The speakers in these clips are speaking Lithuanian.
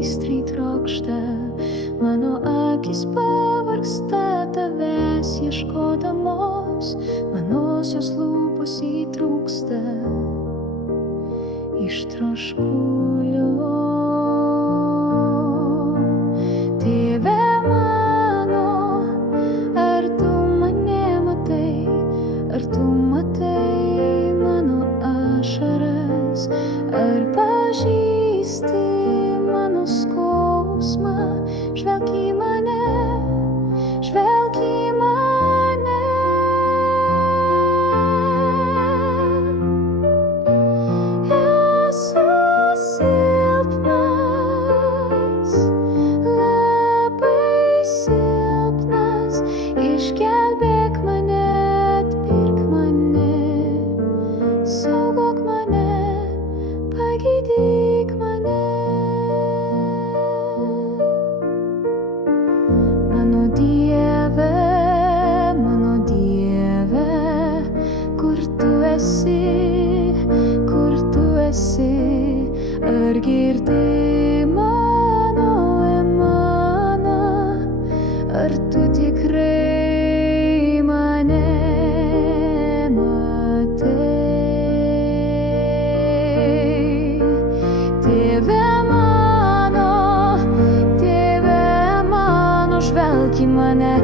aistriai trokšta, mano akis pavargsta tavęs ieškodamos, manosios lūpos įtrūksta iš troškulio. Tėve mano, ar tu mane matai, ar tu matai mano ašaras, ar pažįsti mano skausmą, žvelk į mane, žvelk į mane. Esu silpnas, labai silpnas, išgelbėk mane, atpirk mane, saugok mane, pagydyk mane. Mano Dieve, kur tu esi, ar girdi mano aimaną, ar tu tikrai mane matai. Tėve mano, žvelk į mane,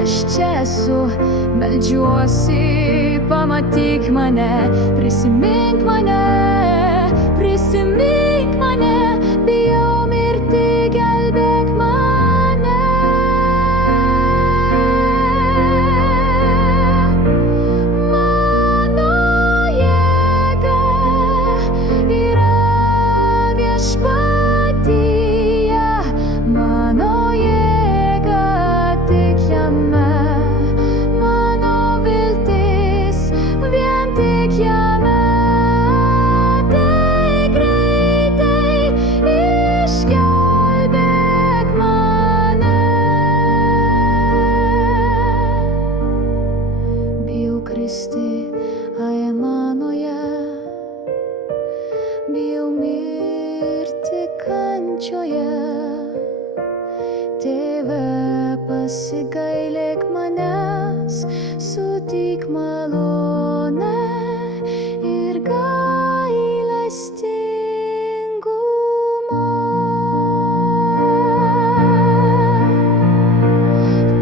aš čia esu, meldžiuosi, pamatyk mane, prisimink mane, bijau mirti, gelbėk mane. Mano jėga yra viešpatyje, mano jėga tik jame, mano viltis vien tik jame. Kristi aimanoje, bijau mirti kančioje. Tėve, pasigailėk manęs, suteik malonę ir gailestingumą.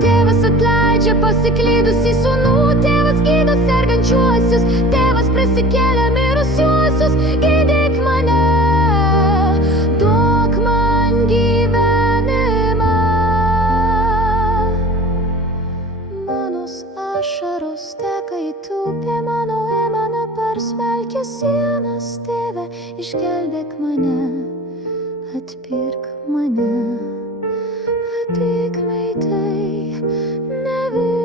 Tėvas atleidžia pasiklydusį sūnų, Tėvas gydo sergančiuosius, Tėvas prisikėlė mirusiuosius, gydyk mane, duok man gyvenimą. Manos ašaros teka į upę, mano aimana persmelkia sienas. Tėve, išgelbėk mane, atpirk mane, ateik, meitei, nevilties.